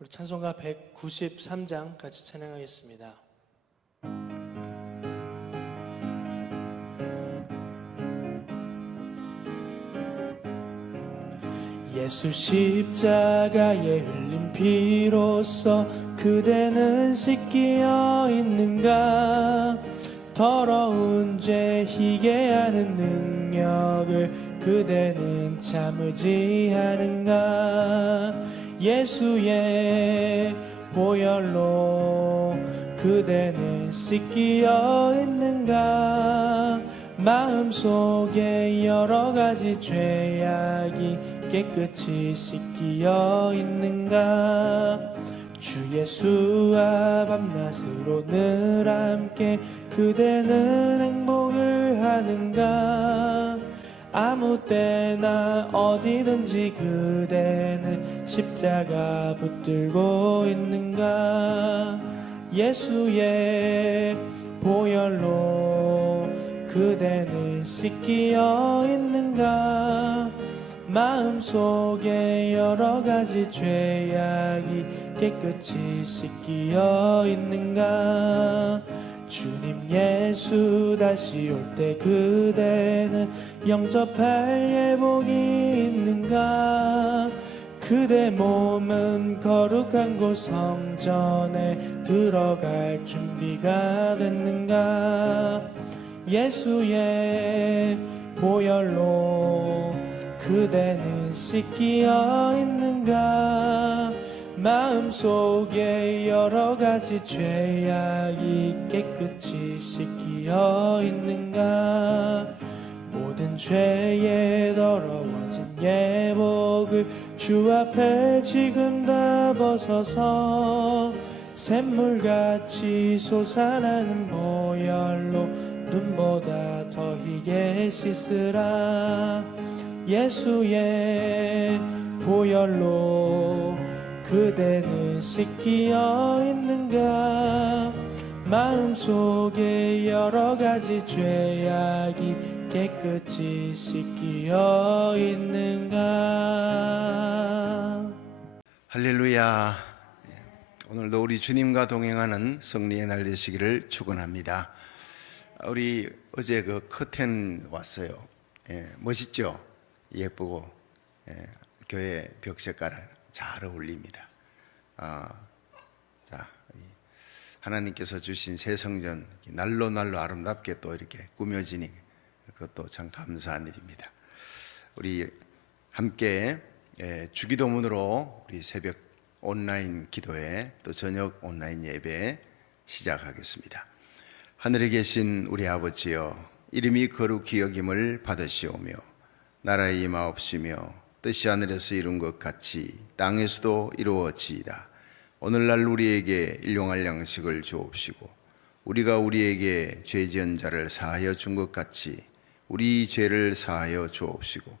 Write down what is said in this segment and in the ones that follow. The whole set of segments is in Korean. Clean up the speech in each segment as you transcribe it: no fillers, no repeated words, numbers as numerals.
우리 찬송가 193장 같이 찬양하겠습니다. 예수 십자가에 흘린 피로써 그대는 씻기어 있는가? 더러운 죄 희게 하는 능력을 그대는 참으지 않은가? 예수의 보혈로 그대는 씻기어 있는가? 마음속에 여러 가지 죄악이 깨끗이 씻기어 있는가? 주 예수와 밤낮으로 늘 함께 그대는 행복을 하는가? 아무 때나 어디든지 그대는 십자가 붙들고 있는가? 예수의 보혈로 그대는 씻기어 있는가? 마음속에 여러 가지 죄악이 깨끗이 씻기어 있는가? 주님 예수 다시 올 때 그대는 영접할 예복이 있는가? 그대 몸은 거룩한 곳 성전에 들어갈 준비가 됐는가? 예수의 보혈로 그대는 씻기어 있는가? 마음속에 여러 가지 죄악이 깨끗이 씻기어 있는가? 모든 죄에 더러워진 예복을 주 앞에 지금 다 벗어서 샘물같이 솟아나는 보혈로 눈보다 더 희게 씻으라. 예수의 보혈로 그대는 씻기어 있는가? 마음속에 여러 가지 죄악이 깨끗이 씻기어 있는가? 할렐루야. 오늘도 우리 주님과 동행하는 승리의 날 되시기를 축원합니다. 우리 어제 그 커튼 왔어요. 멋있죠? 예쁘고 교회 벽 색깔 잘 어울립니다. 자, 하나님께서 주신 새 성전 날로 아름답게 또 이렇게 꾸며지니 그것도 참 감사한 일입니다. 우리 함께 주기도문으로 우리 새벽 온라인 기도회 또 저녁 온라인 예배 시작하겠습니다. 하늘에 계신 우리 아버지여, 이름이 거룩히 여김을 받으시오며 나라의 임하옵시며 뜻이 하늘에서 이룬 것 같이 땅에서도 이루어지이다. 오늘날 우리에게 일용할 양식을 주옵시고 우리가 우리에게 죄 지은 자를 사하여 준 것 같이 우리 죄를 사하여 주옵시고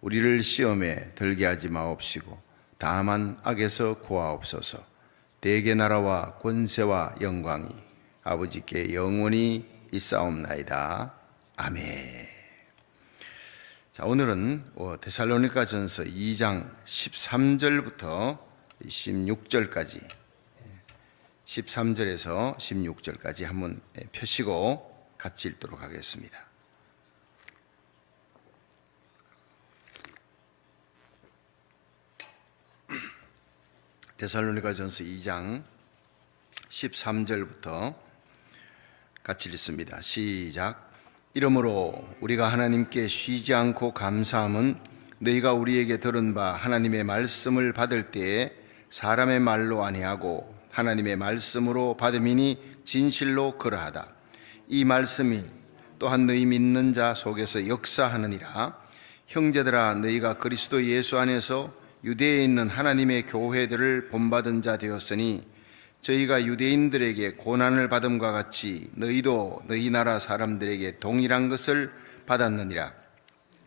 우리를 시험에 들게 하지 마옵시고 다만 악에서 구하옵소서. 대개 나라와 권세와 영광이 아버지께 영원히 있사옵나이다. 아멘. 자, 오늘은 데살로니가전서 2장 13절부터 16절까지 13절에서 16절까지 한번 펴시고 같이 읽도록 하겠습니다. 데살로니가전서 2장 13절부터 같이 읽습니다. 시작. 이러므로 우리가 하나님께 쉬지 않고 감사함은 너희가 우리에게 들은 바 하나님의 말씀을 받을 때에 사람의 말로 아니하고 하나님의 말씀으로 받음이니 진실로 그러하다. 이 말씀이 또한 너희 믿는 자 속에서 역사하느니라. 형제들아, 너희가 그리스도 예수 안에서 유대에 있는 하나님의 교회들을 본받은 자 되었으니 저희가 유대인들에게 고난을 받음과 같이 너희도 너희 나라 사람들에게 동일한 것을 받았느니라.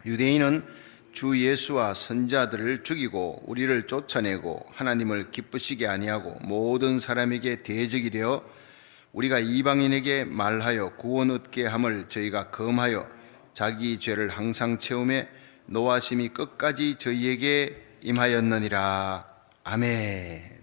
유대인은 주 예수와 선자들을 죽이고 우리를 쫓아내고 하나님을 기쁘시게 아니하고 모든 사람에게 대적이 되어 우리가 이방인에게 말하여 구원 얻게 함을 저희가 금하여 자기 죄를 항상 채우매 노하심이 끝까지 저희에게 임하였느니라. 아멘.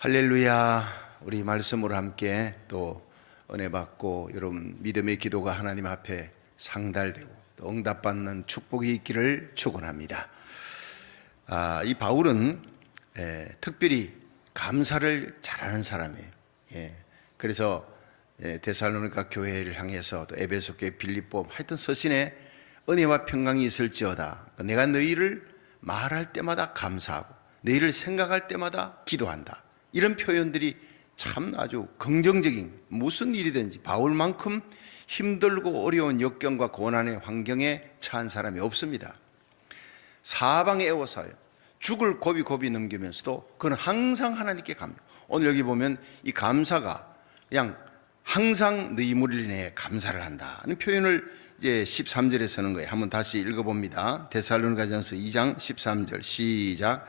할렐루야. 우리 말씀으로 함께 또 은혜 받고 여러분 믿음의 기도가 하나님 앞에 상달되고 또 응답받는 축복이 있기를 축원합니다. 이 바울은 특별히 감사를 잘하는 사람이에요. 그래서 데살로니가 교회를 향해서 또 에베소 교회 빌립보 하여튼 서신에 은혜와 평강이 있을지어다. 내가 너희를 말할 때마다 감사하고 너희를 생각할 때마다 기도한다. 이런 표현들이 참 아주 긍정적인, 무슨 일이든지 바울만큼 힘들고 어려운 역경과 고난의 환경에 처한 사람이 없습니다. 사방에 애워싸요. 죽을 고비 넘기면서도 그는 항상 하나님께 감사. 오늘 여기 보면 이 감사가 그냥 항상 너희 무리를 인해 감사를 한다는 표현을 이제 13절에 쓰는 거예요. 한번 다시 읽어봅니다. 데살로니가전서 2장 13절 시작.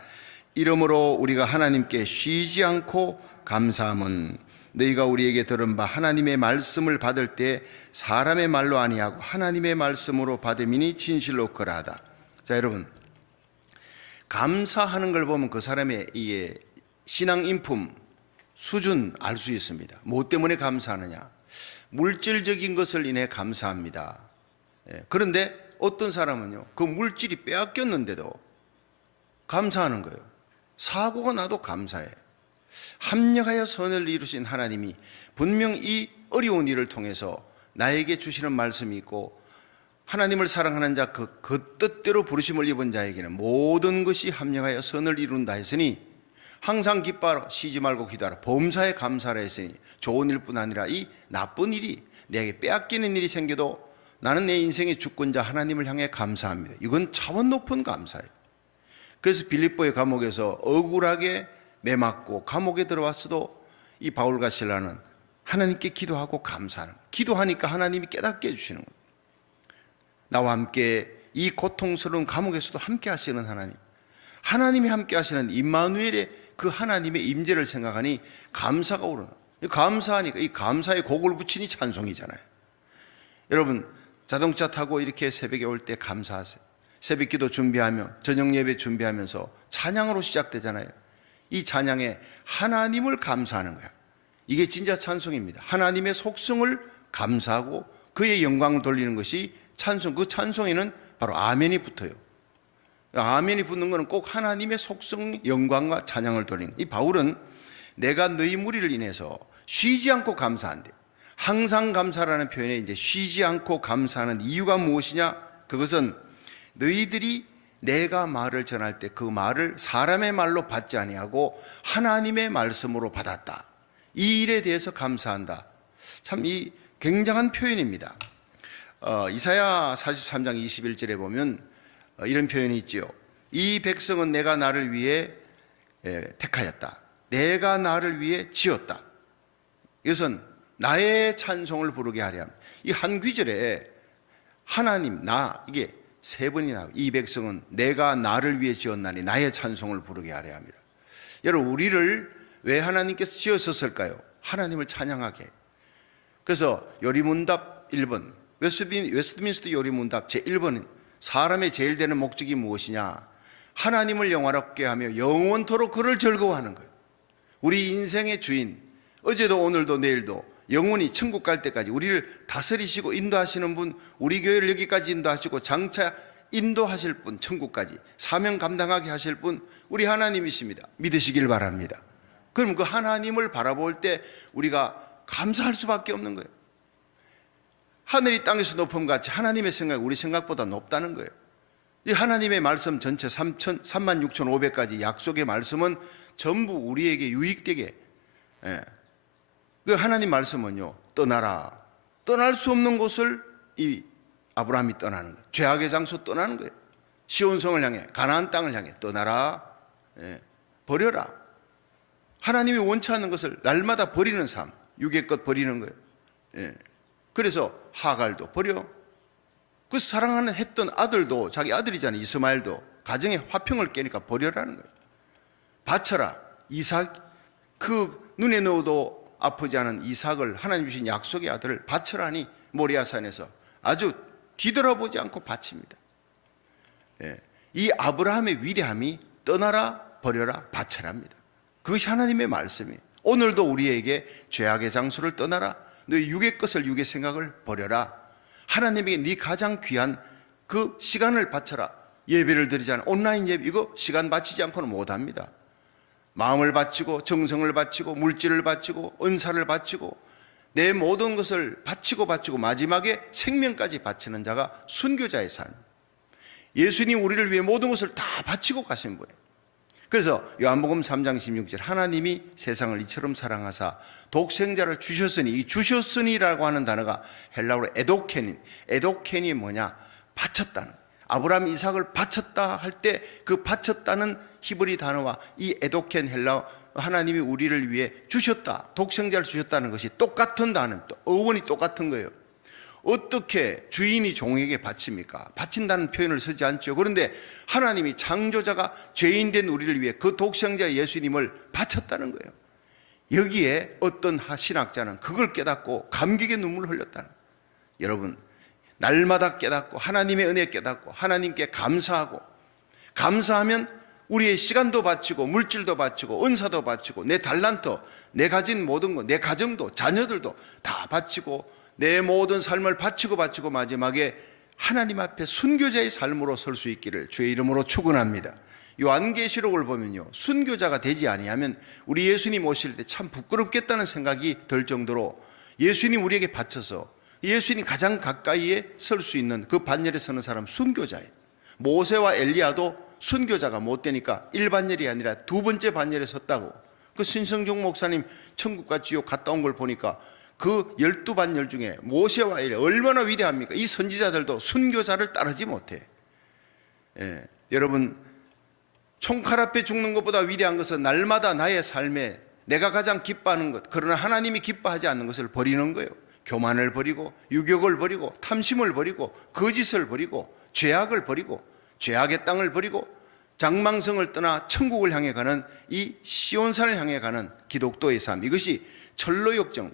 이러므로 우리가 하나님께 쉬지 않고 감사함은 너희가 우리에게 들은 바 하나님의 말씀을 받을 때 사람의 말로 아니하고 하나님의 말씀으로 받음이니 진실로 그러하다. 자, 여러분, 감사하는 걸 보면 그 사람의 이 신앙 인품 수준 알 수 있습니다. 뭐 때문에 감사하느냐? 물질적인 것을 인해 감사합니다. 그런데 어떤 사람은요, 그 물질이 빼앗겼는데도 감사하는 거예요. 사고가 나도 감사해. 합력하여 선을 이루신 하나님이 분명 이 어려운 일을 통해서 나에게 주시는 말씀이 있고, 하나님을 사랑하는 자 그 뜻대로 부르심을 입은 자에게는 모든 것이 합력하여 선을 이룬다 했으니 항상 기뻐하라, 쉬지 말고 기도하라, 범사에 감사하라 했으니 좋은 일뿐 아니라 이 나쁜 일이 내게 빼앗기는 일이 생겨도 나는 내 인생의 주권자 하나님을 향해 감사합니다. 이건 차원 높은 감사예요. 그래서 빌립보의 감옥에서 억울하게 매맞고 감옥에 들어왔어도 이 바울과 실라는 하나님께 기도하고 감사하는 거예요. 기도하니까 하나님이 깨닫게 해주시는 거예요. 나와 함께 이 고통스러운 감옥에서도 함께 하시는 하나님, 하나님이 함께 하시는 임마누엘의 그 하나님의 임재를 생각하니 감사가 오르는, 감사하니까 이 감사의 곡을 붙이니 찬송이잖아요. 여러분, 자동차 타고 이렇게 새벽에 올 때 감사하세요. 새벽 기도 준비하며 저녁 예배 준비하면서 찬양으로 시작되잖아요. 이 찬양에 하나님을 감사하는 거야. 이게 진짜 찬송입니다. 하나님의 속성을 감사하고 그의 영광을 돌리는 것이 찬송. 그 찬송에는 바로 아멘이 붙어요. 아멘이 붙는 것은 꼭 하나님의 속성, 영광과 찬양을 돌리는 거예요. 이 바울은 내가 너희 무리를 인해서 쉬지 않고 감사한대. 항상 감사라는 표현에 이제 쉬지 않고 감사하는 이유가 무엇이냐? 그것은 너희들이 내가 말을 전할 때 그 말을 사람의 말로 받지 아니하고 하나님의 말씀으로 받았다. 이 일에 대해서 감사한다. 참 이 굉장한 표현입니다. 이사야 43장 21절에 보면 이런 표현이 있지요. 이 백성은 내가 나를 위해 택하였다. 내가 나를 위해 지었다. 이것은 나의 찬송을 부르게 하려 합니다. 이 한 귀절에 하나님, 나, 이게 세 번이 나와요. 이 백성은 내가 나를 위해 지었나니 나의 찬송을 부르게 하려 합니다. 여러분, 우리를 왜 하나님께서 지었었을까요? 하나님을 찬양하게. 그래서 요리문답 1번, 웨스트민스터 요리문답 제1번은 사람의 제일 되는 목적이 무엇이냐? 하나님을 영화롭게 하며 영원토록 그를 즐거워하는 거예요. 우리 인생의 주인, 어제도 오늘도 내일도 영원히 천국 갈 때까지 우리를 다스리시고 인도하시는 분, 우리 교회를 여기까지 인도하시고 장차 인도하실 분, 천국까지 사명 감당하게 하실 분, 우리 하나님이십니다. 믿으시길 바랍니다. 그럼 그 하나님을 바라볼 때 우리가 감사할 수밖에 없는 거예요. 하늘이 땅에서 높음 같이 하나님의 생각이 우리 생각보다 높다는 거예요. 이 하나님의 말씀 전체 36,500가지 약속의 말씀은 전부 우리에게 유익되게, 그 하나님 말씀은요, 떠나라. 떠날 수 없는 곳을 이 아브라함이 떠나는 거예요. 죄악의 장소 떠나는 거예요. 시온성을 향해, 가나안 땅을 향해 떠나라. 버려라. 하나님이 원치 않는 것을 날마다 버리는 삶, 육의 것 버리는 거예요. 그래서 하갈도 버려. 그 사랑하는 했던 아들도, 자기 아들이잖아요. 이스마엘도 가정의 화평을 깨니까 버려라는 거예요. 바쳐라. 이삭, 그 눈에 넣어도 아프지 않은 이삭을, 하나님 주신 약속의 아들을 바쳐라니 모리아산에서 아주 뒤돌아보지 않고 바칩니다. 이 아브라함의 위대함이 떠나라, 버려라, 바쳐라입니다. 그것이 하나님의 말씀이에요. 오늘도 우리에게 죄악의 장소를 떠나라, 너희 육의 것을 육의 생각을 버려라, 하나님에게 네 가장 귀한 그 시간을 바쳐라. 예배를 드리지 않아 온라인 예배 이거 시간 바치지 않고는 못합니다. 마음을 바치고 정성을 바치고 물질을 바치고 은사를 바치고 내 모든 것을 바치고 마지막에 생명까지 바치는 자가 순교자의 삶. 예수님 우리를 위해 모든 것을 다 바치고 가신 거예요. 그래서 요한복음 3장 16절 하나님이 세상을 이처럼 사랑하사 독생자를 주셨으니, 이 주셨으니라고 하는 단어가 헬라어로 에도켄이 뭐냐? 바쳤다는, 아브라함 이삭을 바쳤다 할 때 그 바쳤다는 히브리 단어와 이 에도켄 헬라어, 하나님이 우리를 위해 주셨다, 독생자를 주셨다는 것이 똑같은 단어, 어원이 똑같은 거예요. 어떻게 주인이 종에게 바칩니까? 바친다는 표현을 쓰지 않죠. 그런데 하나님이 창조자가 죄인된 우리를 위해 그 독생자 예수님을 바쳤다는 거예요. 여기에 어떤 신학자는 그걸 깨닫고 감격의 눈물을 흘렸다는 거예요. 여러분, 날마다 깨닫고 하나님의 은혜 깨닫고 하나님께 감사하고, 감사하면 우리의 시간도 바치고 물질도 바치고 은사도 바치고 내 달란트, 내 가진 모든 것, 내 가정도 자녀들도 다 바치고 내 모든 삶을 바치고 마지막에 하나님 앞에 순교자의 삶으로 설 수 있기를 주의 이름으로 축원합니다. 요한계시록을 보면요, 순교자가 되지 아니하면 우리 예수님 오실 때 참 부끄럽겠다는 생각이 들 정도로 예수님 우리에게 바쳐서 예수님 가장 가까이에 설 수 있는 그 반열에 서는 사람 순교자예요. 모세와 엘리야도 순교자가 못 되니까 1반열이 아니라 2번째 반열에 섰다고. 그 신성종 목사님 천국과 지옥 갔다 온 걸 보니까 그 12반열 중에 모세와 엘리야 얼마나 위대합니까? 이 선지자들도 순교자를 따르지 못해. 여러분, 총칼 앞에 죽는 것보다 위대한 것은 날마다 나의 삶에 내가 가장 기뻐하는 것, 그러나 하나님이 기뻐하지 않는 것을 버리는 거예요. 교만을 버리고 유격을 버리고 탐심을 버리고 거짓을 버리고 죄악을 버리고 죄악의 땅을 버리고 장망성을 떠나 천국을 향해 가는 이 시온산을 향해 가는 기독도의 삶, 이것이 철로역정.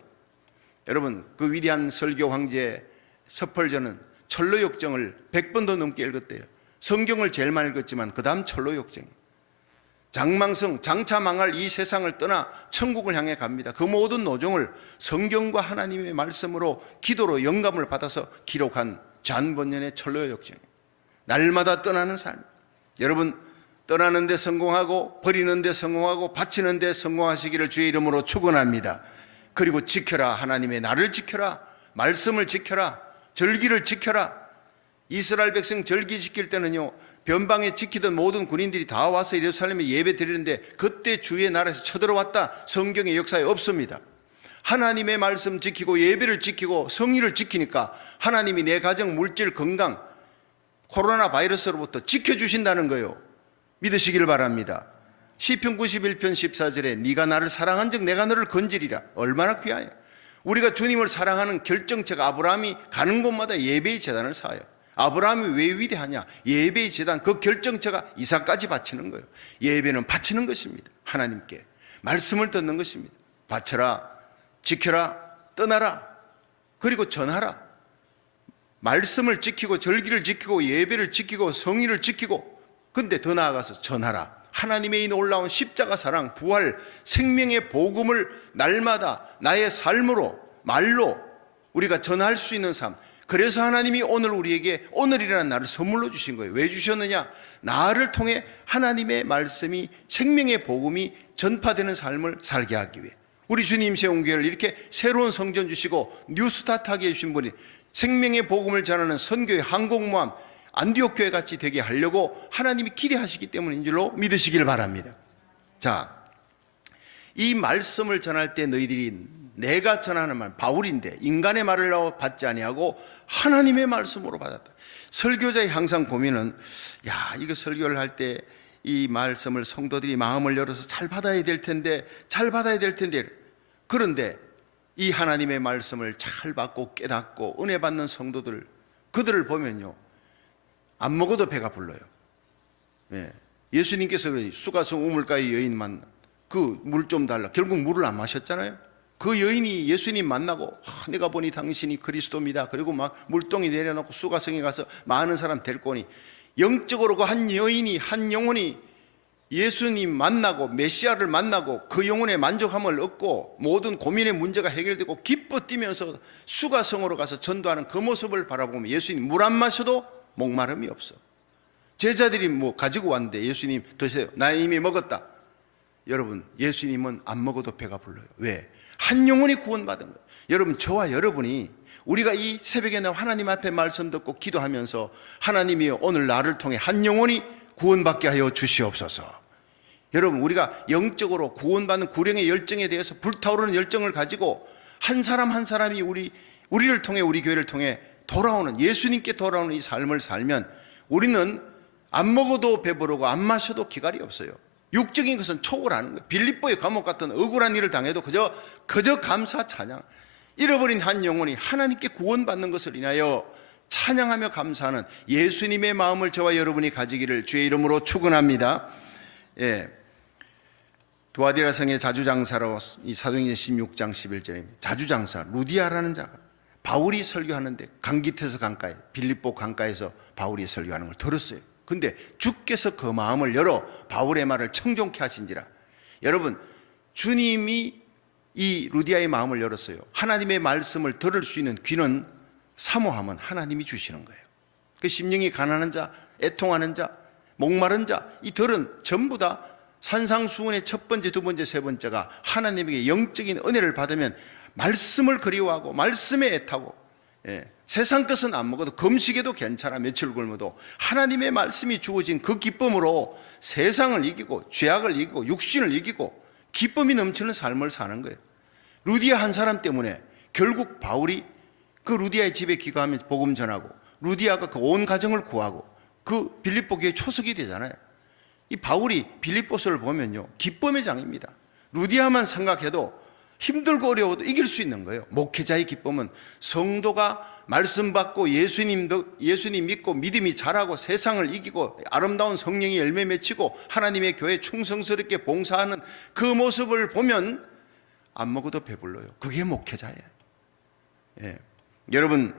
여러분, 그 위대한 설교 황제 서펄전은 철로역정을 100번도 넘게 읽었대요. 성경을 제일 많이 읽었지만 그 다음 철로역정이에요. 장망성, 장차 망할 이 세상을 떠나 천국을 향해 갑니다. 그 모든 노정을 성경과 하나님의 말씀으로 기도로 영감을 받아서 기록한 잔번년의 철로역정이에요. 날마다 떠나는 삶. 여러분, 떠나는 데 성공하고 버리는 데 성공하고 바치는 데 성공하시기를 주의 이름으로 축원합니다. 그리고 지켜라, 하나님의 나를 지켜라, 말씀을 지켜라, 절기를 지켜라. 이스라엘 백성 절기 지킬 때는요, 변방에 지키던 모든 군인들이 다 와서 예루살렘에 예배 드리는데 그때 주의 나라에서 쳐들어왔다, 성경의 역사에 없습니다. 하나님의 말씀 지키고 예배를 지키고 성의를 지키니까 하나님이 내 가정, 물질, 건강, 코로나 바이러스로부터 지켜주신다는 거예요. 믿으시기를 바랍니다. 시편 91편 14절에 네가 나를 사랑한즉 내가 너를 건지리라. 얼마나 귀하냐. 우리가 주님을 사랑하는 결정체가 아브라함이 가는 곳마다 예배의 제단을 쌓아요. 아브라함이 왜 위대하냐? 예배의 제단, 그 결정체가 이삭까지 바치는 거예요. 예배는 바치는 것입니다. 하나님께 말씀을 듣는 것입니다. 바쳐라, 지켜라, 떠나라, 그리고 전하라. 말씀을 지키고 절기를 지키고 예배를 지키고 성의를 지키고, 근데 더 나아가서 전하라. 하나님의 이 놀라운 십자가 사랑, 부활, 생명의 복음을 날마다 나의 삶으로, 말로 우리가 전할 수 있는 삶. 그래서 하나님이 오늘 우리에게 오늘이라는 날을 선물로 주신 거예요. 왜 주셨느냐? 나를 통해 하나님의 말씀이, 생명의 복음이 전파되는 삶을 살게 하기 위해. 우리 주님 세운교회를 이렇게 새로운 성전 주시고 뉴스타트 하게 해주신 분이 생명의 복음을 전하는 선교의 항공모함 안디옥 교회 같이 되게 하려고 하나님이 기대하시기 때문인 줄로 믿으시길 바랍니다. 자, 이 말씀을 전할 때 너희들이, 내가 전하는 말, 바울인데 인간의 말을 받지 아니하고 하나님의 말씀으로 받았다. 설교자의 항상 고민은, 이거 설교를 할 때 이 말씀을 성도들이 마음을 열어서 잘 받아야 될 텐데, 그런데 이 하나님의 말씀을 잘 받고 깨닫고 은혜 받는 성도들, 그들을 보면요, 안 먹어도 배가 불러요. 예수님께서 수가성 우물가의 여인 만나, 그 물 좀 달라, 결국 물을 안 마셨잖아요. 그 여인이 예수님 만나고, 내가 보니 당신이 그리스도입니다. 그리고 막 물동이 내려놓고 수가성에 가서 많은 사람 데리고 오니, 영적으로 그 한 여인이, 한 영혼이 예수님 만나고 메시아를 만나고 그 영혼의 만족함을 얻고 모든 고민의 문제가 해결되고 기뻐 뛰면서 수가성으로 가서 전도하는 그 모습을 바라보면 예수님 물 안 마셔도 목마름이 없어. 제자들이 뭐 가지고 왔는데 예수님 드세요. 나 이미 먹었다. 여러분, 예수님은 안 먹어도 배가 불러요. 왜? 한 영혼이 구원받은 거예요. 여러분, 저와 여러분이 우리가 이 새벽에 나 하나님 앞에 말씀 듣고 기도하면서 하나님이 오늘 나를 통해 한 영혼이 구원받게 하여 주시옵소서. 여러분, 우리가 영적으로 구원받는 구령의 열정에 대해서 불타오르는 열정을 가지고 한 사람 한 사람이 우리를 통해 우리 교회를 통해 돌아오는 예수님께 돌아오는 이 삶을 살면 우리는 안 먹어도 배부르고 안 마셔도 기갈이 없어요. 육적인 것은 초월하는 거예요. 빌립보의 감옥 같은 억울한 일을 당해도 그저 감사 찬양. 잃어버린 한 영혼이 하나님께 구원받는 것을 인하여 찬양하며 감사하는 예수님의 마음을 저와 여러분이 가지기를 주의 이름으로 축원합니다. 예. 두아디라 성의 자주장사로 이 사도행전 16장 11절에 자주장사 루디아라는 자가 바울이 설교하는데 강기태서 강가에 빌립보 강가에서 바울이 설교하는 걸 들었어요. 근데 주께서 그 마음을 열어 바울의 말을 청종케 하신지라. 여러분, 주님이 이 루디아의 마음을 열었어요. 하나님의 말씀을 들을 수 있는 귀는 사모하면 하나님이 주시는 거예요. 그 심령이 가난한 자, 애통하는 자, 목마른 자, 이 들은 전부 다 산상수훈의 첫 번째, 두 번째, 세 번째가 하나님에게 영적인 은혜를 받으면 말씀을 그리워하고 말씀에 애타고, 세상 것은 안 먹어도 금식에도 괜찮아. 며칠 굶어도 하나님의 말씀이 주어진 그 기쁨으로 세상을 이기고 죄악을 이기고 육신을 이기고 기쁨이 넘치는 삶을 사는 거예요. 루디아 한 사람 때문에 결국 바울이 그 루디아의 집에 기가하며 복음 전하고 루디아가 그 온 가정을 구하고 그 빌립보 교회 초석이 되잖아요. 이 바울이 빌립보서를 보면요, 기쁨의 장입니다. 루디아만 생각해도 힘들고 어려워도 이길 수 있는 거예요. 목회자의 기쁨은 성도가 말씀 받고 예수님 믿고 믿음이 자라고 세상을 이기고 아름다운 성령의 열매 맺히고 하나님의 교회에 충성스럽게 봉사하는 그 모습을 보면 안 먹어도 배불러요. 그게 목회자예요. 예. 여러분,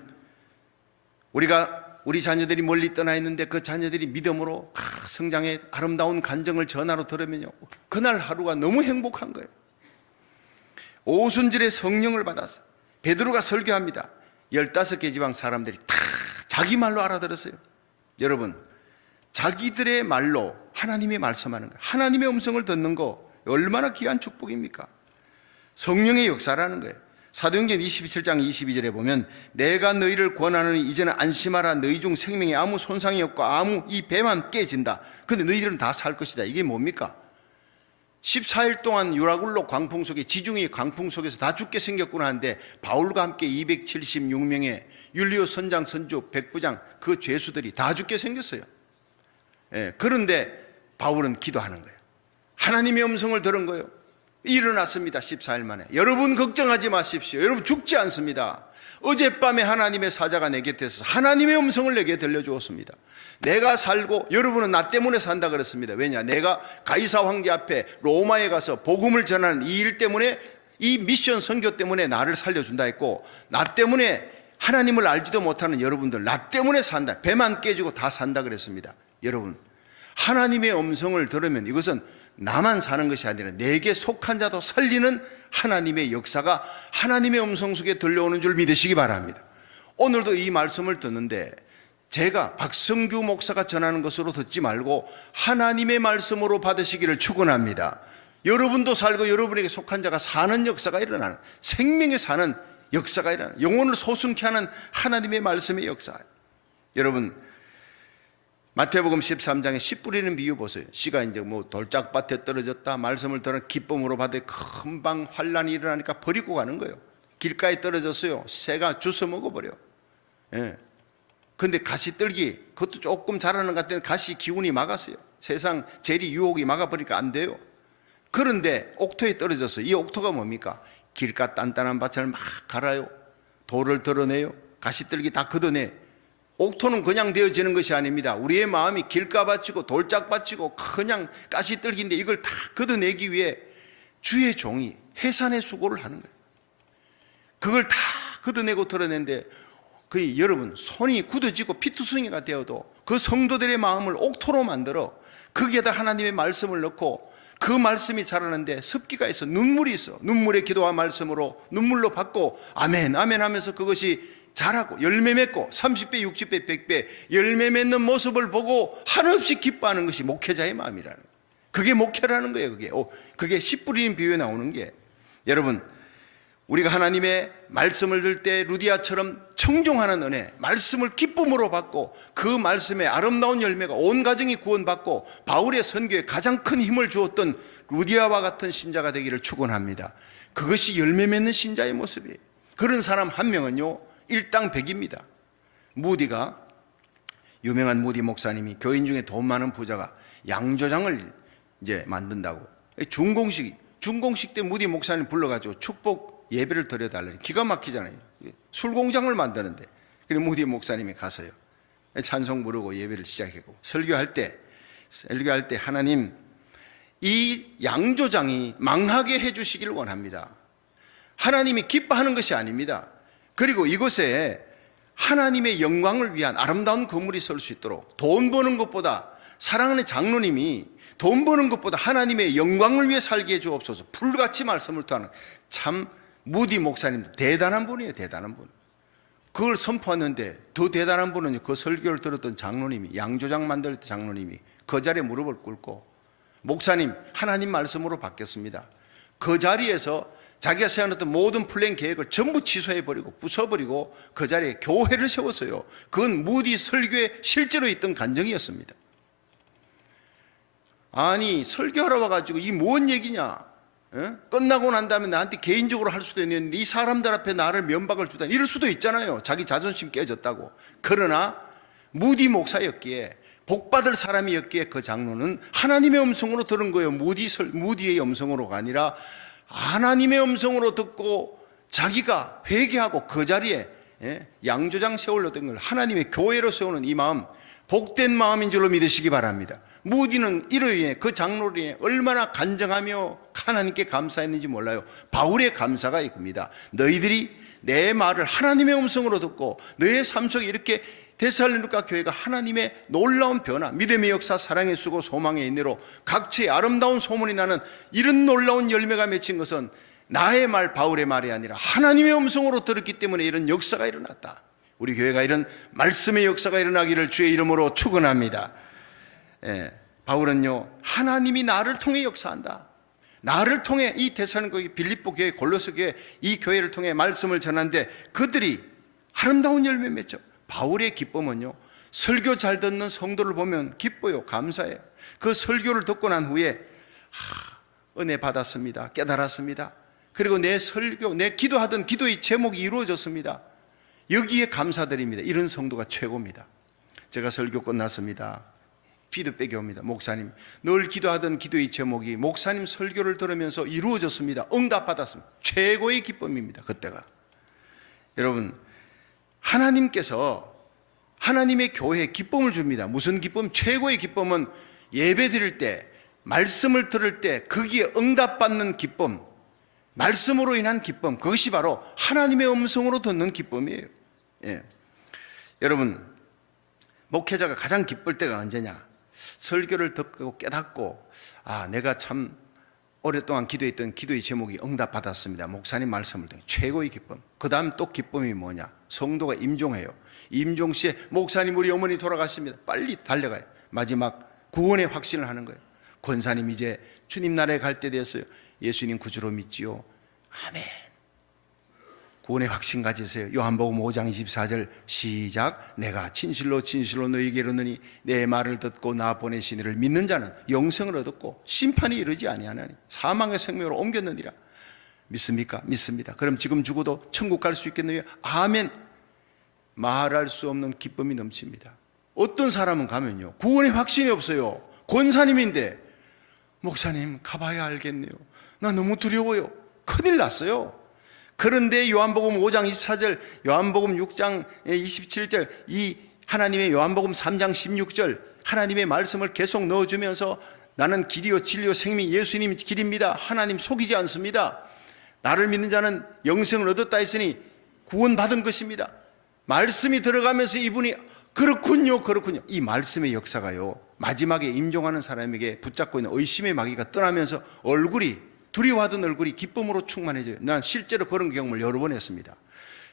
우리 자녀들이 멀리 떠나 있는데 그 자녀들이 믿음으로 성장의 아름다운 간증을 전화로 들으면요, 그날 하루가 너무 행복한 거예요. 오순절에 성령을 받아서 베드로가 설교합니다. 15개 지방 사람들이 다 자기 말로 알아들었어요. 여러분, 자기들의 말로 하나님의 말씀하는 거, 하나님의 음성을 듣는 거 얼마나 귀한 축복입니까? 성령의 역사라는 거예요. 사도행전 27장 22절에 보면 내가 너희를 권하노니 이제는 안심하라. 너희 중 생명에 아무 손상이 없고 아무 이 배만 깨진다. 근데 너희들은 다 살 것이다. 이게 뭡니까? 14일 동안 유라굴로 광풍 속에, 지중해 광풍 속에서 다 죽게 생겼구나 하는데 바울과 함께 276명의 율리오 선장, 선주, 백부장 그 죄수들이 다 죽게 생겼어요. 그런데 바울은 기도하는 거예요. 하나님의 음성을 들은 거예요. 일어났습니다. 14일 만에. 여러분 걱정하지 마십시오. 여러분 죽지 않습니다. 어젯밤에 하나님의 사자가 내 곁에서 하나님의 음성을 내게 들려주었습니다. 내가 살고 여러분은 나 때문에 산다 그랬습니다. 왜냐? 내가 가이사 황제 앞에 로마에 가서 복음을 전하는 이 일 때문에, 이 미션 선교 때문에 나를 살려준다 했고, 나 때문에 하나님을 알지도 못하는 여러분들 나 때문에 산다. 배만 깨지고 다 산다 그랬습니다. 여러분, 하나님의 음성을 들으면 이것은 나만 사는 것이 아니라 내게 속한 자도 살리는 하나님의 역사가 하나님의 음성 속에 들려오는 줄 믿으시기 바랍니다. 오늘도 이 말씀을 듣는데 제가 박성규 목사가 전하는 것으로 듣지 말고 하나님의 말씀으로 받으시기를 축원합니다. 여러분도 살고 여러분에게 속한 자가 사는 역사가 일어나는, 생명에 사는 역사가 일어나는, 영혼을 소순케 하는 하나님의 말씀의 역사. 여러분, 마태복음 13장에 씨 뿌리는 비유 보세요. 씨가 이제 뭐 돌짝밭에 떨어졌다, 말씀을 들은 기쁨으로 받아 금방 환란이 일어나니까 버리고 가는 거예요. 길가에 떨어졌어요. 새가 주워 먹어버려. 근데 가시떨기, 그것도 조금 자라는 것 같은데 가시 기운이 막았어요. 세상 재리 유혹이 막아버리니까 안 돼요. 그런데 옥토에 떨어졌어요. 이 옥토가 뭡니까? 길가 단단한 밭을 막 갈아요. 돌을 드러내요. 가시떨기 다 걷어내. 옥토는 그냥 되어지는 것이 아닙니다. 우리의 마음이 길가밭이고 돌짝밭이고 그냥 가시떨기인데 이걸 다 걷어내기 위해 주의 종이 해산의 수고를 하는 거예요. 그걸 다 걷어내고 드러내는데 여러분, 손이 굳어지고 피투성이가 되어도 그 성도들의 마음을 옥토로 만들어 거기에다 하나님의 말씀을 넣고 그 말씀이 자라는데 습기가 있어, 눈물이 있어. 눈물의 기도와 말씀으로 눈물로 받고 아멘 아멘 하면서 그것이 자라고 열매 맺고 30배 60배 100배 열매 맺는 모습을 보고 한없이 기뻐하는 것이 목회자의 마음이라는 거예요. 그게 목회라는 거예요. 그게 씨 뿌리는 비유에 나오는 게, 여러분 우리가 하나님의 말씀을 들 때 루디아처럼 청종하는 은혜, 말씀을 기쁨으로 받고 그 말씀에 아름다운 열매가 온 가정이 구원받고 바울의 선교에 가장 큰 힘을 주었던 루디아와 같은 신자가 되기를 축원합니다. 그것이 열매 맺는 신자의 모습이에요. 그런 사람 한 명은요 일당백입니다. 무디가, 유명한 무디 목사님이 교인 중에 돈 많은 부자가 양조장을 이제 만든다고 준공식 때 무디 목사님 불러가지고 축복 예배를 드려달라니 기가 막히잖아요. 술공장을 만드는데. 그래서 무디 목사님이 가서요 찬송 부르고 예배를 시작했고 설교할 때 하나님 이 양조장이 망하게 해주시기를 원합니다. 하나님이 기뻐하는 것이 아닙니다. 그리고 이곳에 하나님의 영광을 위한 아름다운 건물이 설 수 있도록 돈 버는 것보다, 사랑하는 장로님이 돈 버는 것보다 하나님의 영광을 위해 살게 해 주옵소서 불같이 말씀을 토하는 참 무디 목사님도 대단한 분이에요. 대단한 분. 그걸 선포하는데 더 대단한 분은 그 설교를 들었던 장로님이, 양조장 만들 때 장로님이 그 자리에 무릎을 꿇고 목사님 하나님 말씀으로 바뀌었습니다. 그 자리에서 자기가 세워놨던 모든 플랜 계획을 전부 취소해버리고 부숴버리고 그 자리에 교회를 세웠어요. 그건 무디 설교에 실제로 있던 간증이었습니다. 아니 설교하러 와가지고 이 뭔 얘기냐, 끝나고 난 다음에 나한테 개인적으로 할 수도 있는데 이 사람들 앞에 나를 면박을 주다니, 이럴 수도 있잖아요. 자기 자존심 깨졌다고. 그러나 무디 목사였기에, 복받을 사람이었기에 그 장로는 하나님의 음성으로 들은 거예요. 무디의 음성으로가 아니라 하나님의 음성으로 듣고 자기가 회개하고 그 자리에 양조장 세우려던 걸 하나님의 교회로 세우는 이 마음, 복된 마음인 줄로 믿으시기 바랍니다. 무디는 이로 인해, 그 장로로 인해 얼마나 간증하며 하나님께 감사했는지 몰라요. 바울의 감사가 이겁니다. 너희들이 내 말을 하나님의 음성으로 듣고 너의 삶 속에 이렇게 데살로니가 교회가 하나님의 놀라운 변화, 믿음의 역사, 사랑의 수고, 소망의 인내로 각처에 아름다운 소문이 나는 이런 놀라운 열매가 맺힌 것은 나의 말, 바울의 말이 아니라 하나님의 음성으로 들었기 때문에 이런 역사가 일어났다. 우리 교회가 이런 말씀의 역사가 일어나기를 주의 이름으로 축원합니다. 바울은요 하나님이 나를 통해 역사한다. 나를 통해 이 데살로니가 빌립보 교회, 골로새 교회, 이 교회를 통해 말씀을 전하는데 그들이 아름다운 열매 맺죠. 바울의 기쁨은요 설교 잘 듣는 성도를 보면 기뻐요. 감사해요. 그 설교를 듣고 난 후에 은혜 받았습니다. 깨달았습니다. 그리고 내 설교, 내 기도하던 기도의 제목이 이루어졌습니다. 여기에 감사드립니다. 이런 성도가 최고입니다. 제가 설교 끝났습니다. 피드백이 옵니다. 목사님, 늘 기도하던 기도의 제목이 목사님 설교를 들으면서 이루어졌습니다. 응답받았습니다. 최고의 기쁨입니다. 그때가. 여러분, 하나님께서 하나님의 교회에 기쁨을 줍니다. 무슨 기쁨? 최고의 기쁨은 예배 드릴 때, 말씀을 들을 때 거기에 응답받는 기쁨, 말씀으로 인한 기쁨, 그것이 바로 하나님의 음성으로 듣는 기쁨이에요. 여러분, 목회자가 가장 기쁠 때가 언제냐? 설교를 듣고 깨닫고 내가 참 오랫동안 기도했던 기도의 제목이 응답받았습니다. 목사님 말씀을 듣고 최고의 기쁨. 그 다음 또 기쁨이 뭐냐? 성도가 임종해요. 임종시에 목사님 우리 어머니 돌아가십니다. 빨리 달려가요. 마지막 구원의 확신을 하는 거예요. 권사님 이제 주님 나라에 갈 때 됐어요. 예수님 구주로 믿지요. 아멘. 구원의 확신 가지세요. 요한복음 5장 24절 시작. 내가 진실로 너희에게 이르노니 내 말을 듣고 나 보내신 이를 믿는 자는 영생을 얻었고 심판이 이르지 아니하나니 사망의 생명으로 옮겼느니라. 믿습니까? 믿습니다. 그럼 지금 죽어도 천국 갈 수 있겠느냐? 아멘. 말할 수 없는 기쁨이 넘칩니다. 어떤 사람은 가면요 구원의 확신이 없어요. 권사님인데 목사님 가봐야 알겠네요. 나 너무 두려워요. 큰일 났어요. 그런데 요한복음 5장 24절, 요한복음 6장 27절, 이 하나님의 요한복음 3장 16절 하나님의 말씀을 계속 넣어주면서 나는 길이요 진리요 생명, 예수님이 길입니다. 하나님 속이지 않습니다. 나를 믿는 자는 영생을 얻었다 했으니 구원받은 것입니다. 말씀이 들어가면서 이분이 그렇군요. 이 말씀의 역사가요 마지막에 임종하는 사람에게 붙잡고 있는 의심의 마귀가 떠나면서 얼굴이, 두려워하던 얼굴이 기쁨으로 충만해져요. 난 실제로 그런 경험을 여러 번 했습니다.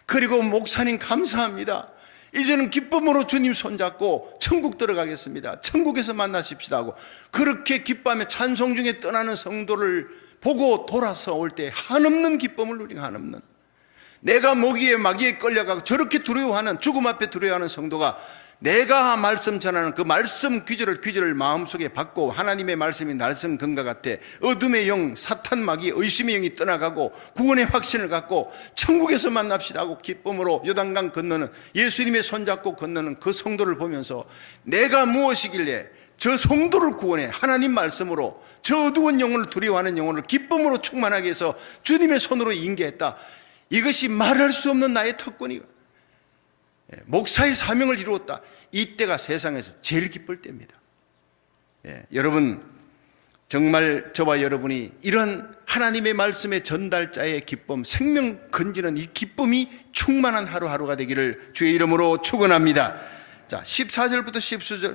그리고 목사님 감사합니다. 이제는 기쁨으로 주님 손잡고 천국 들어가겠습니다. 천국에서 만나십시다 하고 그렇게 기뻐하며 찬송 중에 떠나는 성도를 보고 돌아서 올 때 한없는 기쁨을 누리는, 한없는, 내가 마귀에 끌려가고 저렇게 두려워하는, 죽음 앞에 두려워하는 성도가 내가 말씀 전하는 그 말씀 귀절을 마음속에 받고 하나님의 말씀이 날선 금과 같아 어둠의 영, 사탄 마귀, 의심의 영이 떠나가고 구원의 확신을 갖고 천국에서 만납시다 하고 기쁨으로 요단강 건너는, 예수님의 손잡고 건너는 그 성도를 보면서 내가 무엇이길래 저 성도를 구원해 하나님 말씀으로 저 어두운 영혼을, 두려워하는 영혼을 기쁨으로 충만하게 해서 주님의 손으로 인계했다. 이것이 말할 수 없는 나의 특권이, 목사의 사명을 이루었다. 이때가 세상에서 제일 기쁠 때입니다. 여러분, 정말 저와 여러분이 이런 하나님의 말씀의 전달자의 기쁨, 생명 건지는 이 기쁨이 충만한 하루하루가 되기를 주의 이름으로 축원합니다. 자, 14절부터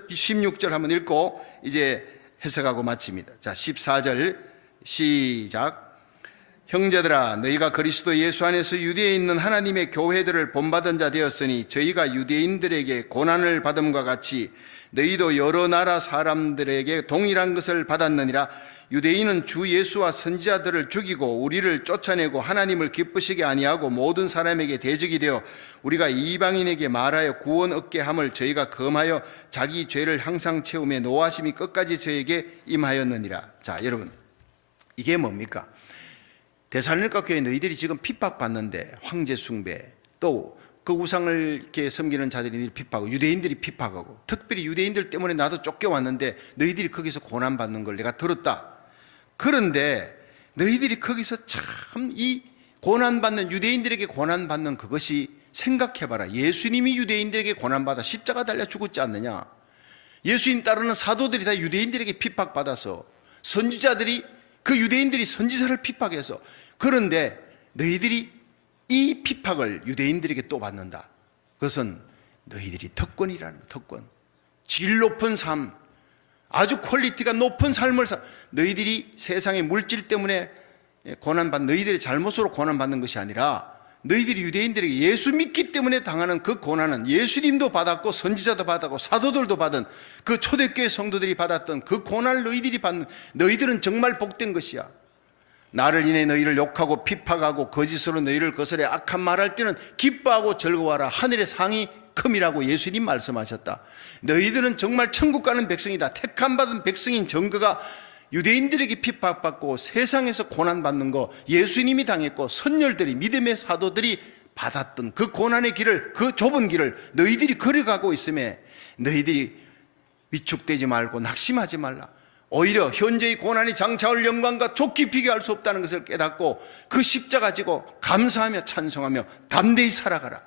16절 한번 읽고 이제 해석하고 마칩니다. 자, 14절 시작. 형제들아, 너희가 그리스도 예수 안에서 유대에 있는 하나님의 교회들을 본받은 자 되었으니 저희가 유대인들에게 고난을 받음과 같이 너희도 여러 나라 사람들에게 동일한 것을 받았느니라. 유대인은 주 예수와 선지자들을 죽이고 우리를 쫓아내고 하나님을 기쁘시게 아니하고 모든 사람에게 대적이 되어 우리가 이방인에게 말하여 구원 얻게 함을 저희가 금하여 자기 죄를 항상 채우며 노하심이 끝까지 저에게 임하였느니라. 자, 여러분, 이게 뭡니까? 데살로니가 교회 너희들이 지금 핍박받는데, 황제 숭배, 또 그 우상을 이렇게 섬기는 자들이 핍박하고 유대인들이 핍박하고, 특별히 유대인들 때문에 나도 쫓겨왔는데 너희들이 거기서 고난받는 걸 내가 들었다. 그런데 너희들이 거기서 참 이 고난받는, 유대인들에게 고난받는 그것이, 생각해봐라. 예수님이 유대인들에게 고난받아 십자가 달려 죽었지 않느냐. 예수님 따르는 사도들이 다 유대인들에게 핍박받아서, 선지자들이, 그 유대인들이 선지자를 핍박해서, 그런데 너희들이 이 핍박을 유대인들에게 또 받는다. 그것은 너희들이 특권이라는, 특권, 질 높은 삶, 아주 퀄리티가 높은 삶을 너희들이 세상의 물질 때문에 고난받는, 너희들의 잘못으로 고난받는 것이 아니라 너희들이 유대인들에게 예수 믿기 때문에 당하는 그 고난은 예수님도 받았고 선지자도 받았고 사도들도 받은, 그 초대교회 성도들이 받았던 그 고난을 너희들이 받는, 너희들은 정말 복된 것이야. 나를 인해 너희를 욕하고 핍박하고 거짓으로 너희를 거스려 악한 말할 때는 기뻐하고 즐거워하라. 하늘의 상이 큼이라고 예수님 말씀하셨다. 너희들은 정말 천국 가는 백성이다. 택함받은 백성인 정거가 유대인들에게 핍박받고 세상에서 고난받는 거 예수님이 당했고 선열들이, 믿음의 사도들이 받았던 그 고난의 길을, 그 좁은 길을 너희들이 걸어가고 있음에 너희들이 위축되지 말고 낙심하지 말라. 오히려 현재의 고난이 장차올 영광과 좋게 비교할 수 없다는 것을 깨닫고 그 십자가 지고 감사하며 찬송하며 담대히 살아가라.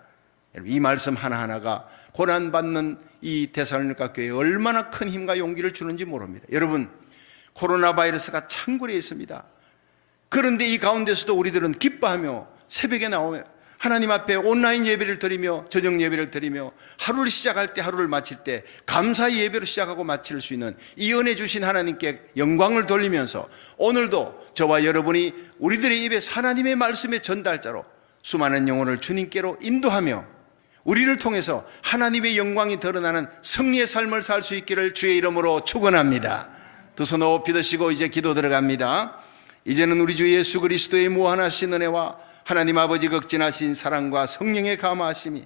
이 말씀 하나하나가 고난받는 이 데살로니가 교회에 얼마나 큰 힘과 용기를 주는지 모릅니다. 여러분, 코로나 바이러스가 창궐해 있습니다. 그런데 이 가운데서도 우리들은 기뻐하며 새벽에 나오며 하나님 앞에 온라인 예배를 드리며 저녁 예배를 드리며 하루를 시작할 때, 하루를 마칠 때 감사의 예배로 시작하고 마칠 수 있는 이 은혜 주신 하나님께 영광을 돌리면서 오늘도 저와 여러분이 우리들의 입에 하나님의 말씀의 전달자로 수많은 영혼을 주님께로 인도하며 우리를 통해서 하나님의 영광이 드러나는 승리의 삶을 살 수 있기를 주의 이름으로 축원합니다. 두 손 높이 드시고 이제 기도 들어갑니다. 이제는 우리 주 예수 그리스도의 무한하신 은혜와 하나님 아버지 극진하신 사랑과 성령의 감화하심이,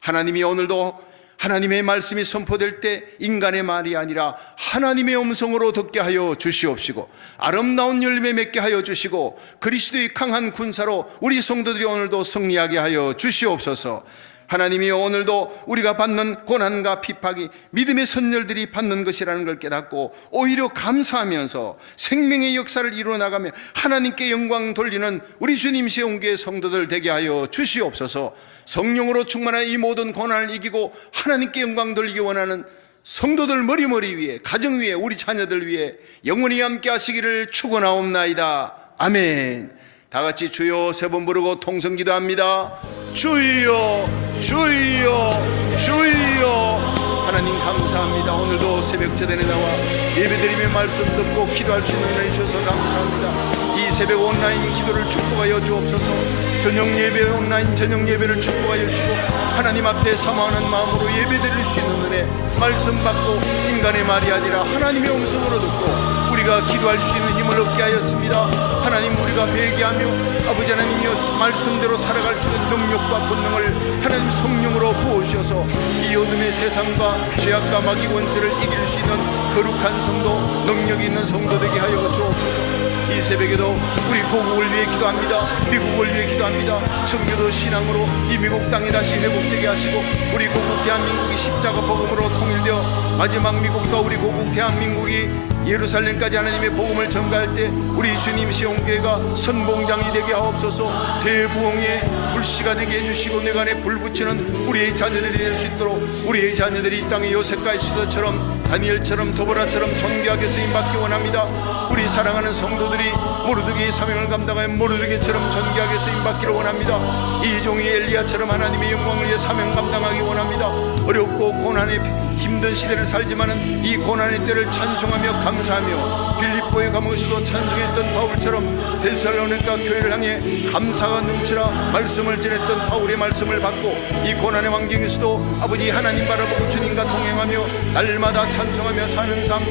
하나님이 오늘도 하나님의 말씀이 선포될 때 인간의 말이 아니라 하나님의 음성으로 듣게 하여 주시옵시고 아름다운 열매 맺게 하여 주시고 그리스도의 강한 군사로 우리 성도들이 오늘도 승리하게 하여 주시옵소서. 하나님이 오늘도 우리가 받는 고난과 핍박이 믿음의 선열들이 받는 것이라는 걸 깨닫고 오히려 감사하면서 생명의 역사를 이루어나가며 하나님께 영광 돌리는 우리 주님 시온교회 성도들 되게 하여 주시옵소서. 성령으로 충만한 이 모든 고난을 이기고 하나님께 영광 돌리기 원하는 성도들 머리 위에, 가정 위에, 우리 자녀들 위에 영원히 함께 하시기를 축원하옵나이다. 아멘. 다 같이 주여 세 번 부르고 통성 기도합니다. 주여, 주여, 주여. 하나님 감사합니다. 오늘도 새벽 제단에 나와 예배드리며 말씀 듣고 기도할 수 있는 은혜 주셔서 감사합니다. 이 새벽 온라인 기도를 축복하여 주옵소서. 저녁 예배 온라인 저녁 예배를 축복하여 주시고 하나님 앞에 사모하는 마음으로 예배드릴 수 있는 은혜 말씀 받고 인간의 말이 아니라 하나님의 음성으로 듣고 우리가 기도할 수 있는 힘을 얻게 하였습니다. 하나님, 우리가 회개하며 아버지 하나님이여 말씀대로 살아갈 수 있는 능력과 본능을 하나님 성령으로 부어주셔서 이 어둠의 세상과 죄악과 마귀 권세를 이길 수 있는 거룩한 성도, 능력이 있는 성도 되게 하여 주옵소서. 이 새벽에도 우리 고국을 위해 기도합니다. 미국을 위해 기도합니다. 청교도 신앙으로 이 미국 땅이 다시 회복되게 하시고 우리 고국 대한민국이 십자가 복음으로 통일되어 마지막 미국과 우리 고국 대한민국이 예루살렘까지 하나님의 복음을 전가할 때 우리 주님 시온교회가 선봉장이 되게 하옵소서. 대부흥의 불씨가 되게 해주시고 내간에 불 붙이는 우리의 자녀들이 될 수 있도록 우리의 자녀들이 이 땅의 요셉과 이스더처럼 다니엘처럼 도보라처럼 존귀하게 쓰임받기 원합니다. 우리 사랑하는 성도들이 모르드게의 사명을 감당하여 모르드게처럼 존귀하게 쓰임받기를 원합니다. 이 종이 엘리야처럼 하나님의 영광을 위해 사명 감당하기 원합니다. 어렵고 고난의 힘든 시대를 살지만은 이 고난의 때를 찬송하며 감사하며 빌립보의 감옥에서도 찬송했던 바울처럼 데살로니가 교회를 향해 감사가 넘치라 말씀을 전했던 바울의 말씀을 받고 이 고난의 환경에서도 아버지 하나님 바라보고 주님과 동행하며 날마다 찬송하며 사는 삶,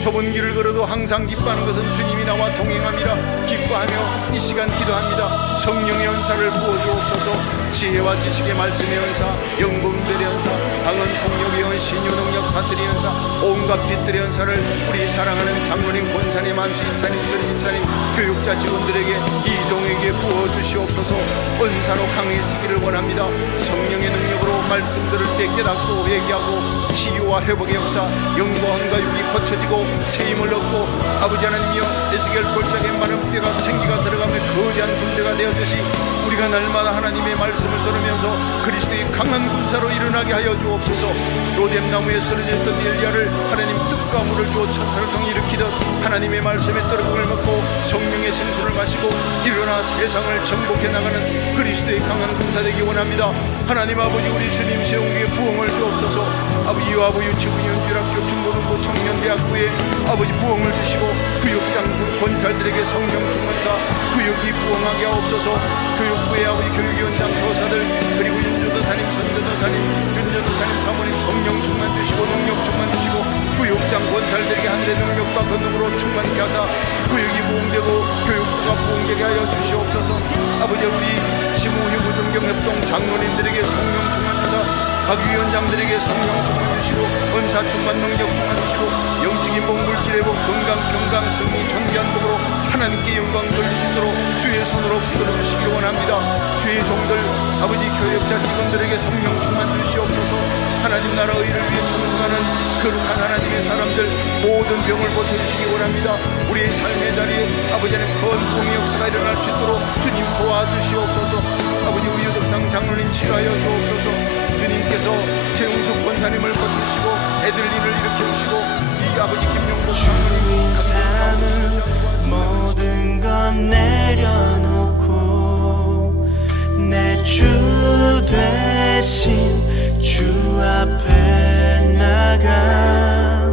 좁은 길을 걸어도 항상 기뻐하는 것은 주님이 나와 동행함이라 기뻐하며 이 시간 기도합니다. 성령의 은사를 부어주옵소서. 지혜와 지식의 말씀의 은사, 영분별의 은사, 강은 통역의 은신, 유능력 다스리는 은사, 온갖 빛들의 은사를 우리 사랑하는 장로님, 권사님, 안수 집사님, 서리 집사님, 교육자 직원들에게 이 종에게 부어주시옵소서. 은사로 강해지기를 원합니다. 성령의 능력으로 말씀 들을 때 깨닫고 회개하고 치유와 회복의 역사, 영광과 육이 고쳐지고 세임을 얻고 아버지 하나님이여 에스겔 골짜기에 마른 뼈가 생기가 들어가며 거대한 군대가 되었듯이 우리가 날마다 하나님의 말씀을 들으면서 그리스도의 강한 군사로 일어나게 하여 주옵소서. 로뎀나무에 쓰러졌던 엘리야를 하나님 뜻과 물을 주어 천사를 통해 일으키듯 하나님의 말씀에 떨어국을 먹고 성령의 생수를 마시고 일어나 세상을 정복해 나가는 그리스도의 강한 군사 되기 원합니다. 하나님 아버지, 우리 주님 세웅교회 부흥을 주옵소서. 아버지 유아부 유치부 연주학교 중고등부 청년대학부에 아버지 부흥을 주시고 교육장 권찰들에게 성령 충만사 교육이 부흥하게 하옵소서. 교육부의 아버지 교육위원장 교사들 그리고 윤조도사님, 선조도사님, 윤조도사님 사모님 성령 충만 주시고 능력 충만 주시고 교육장 권찰들에게 하늘의 능력과 권능으로 충만케 하사 교육이 부흥되고 교육부가 부흥되게 하여 주시옵소서. 아버지, 우리 시무휴부 등경협동 장로님들에게 성령 충만 주사 각 위원장들에게 성령 충만 주시고 은사 충만 능력 충만 주시고 영적인 몸물질의 복 건강 평강 승리 존귀한 복으로 하나님께 영광 돌릴 수 있도록 주의 손으로 붙들어 주시기를 원합니다. 주의 종들 아버지 교역자 직원들에게 성령 충만 주시옵소서. 하나님 나라 의를 위해 충성하는 거룩한 하나님의 사람들 모든 병을 고쳐주시기 원합니다. 우리의 삶의 자리에 아버지 하나님 건강의 역사가 일어날 수 있도록 주님 도와주시옵소서. 아버지, 우리 유덕상 장로님 치료하여 주옵소서. 주님께서 최웅숙 권사님을 고치시고 애들리를 일으켜주시고 이 아버지 김용복 장로님 삶은 모든 건 내려놓고 내 주 대신 주 앞에 나가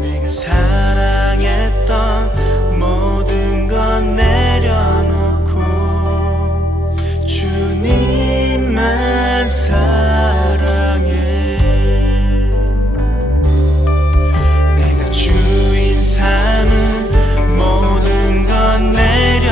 내가 사랑했던 모든 건 내려놓고 주님만 사랑해. 내가 주인 삶은 모든 건 내려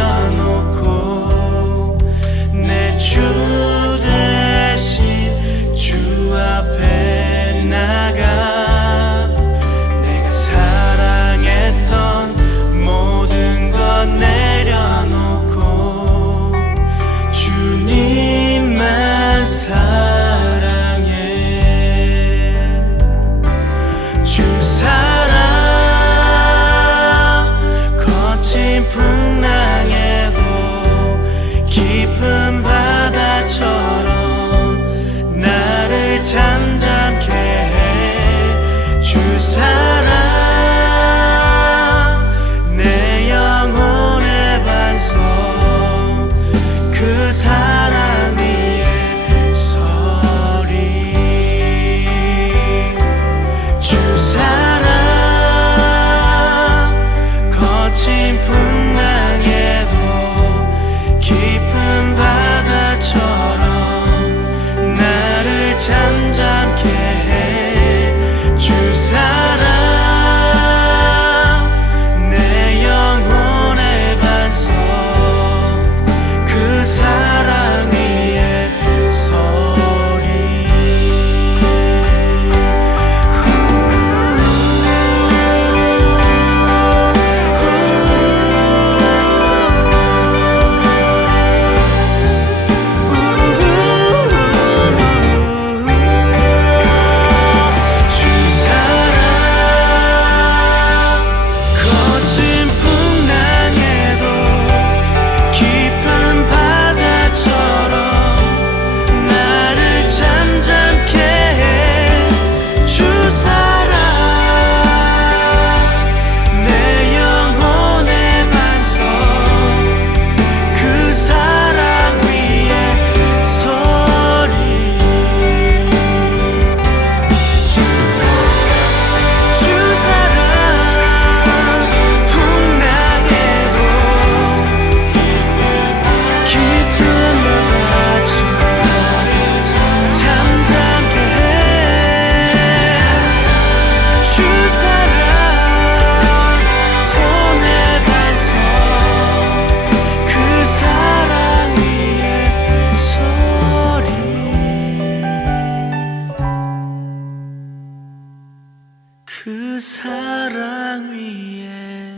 사랑 위에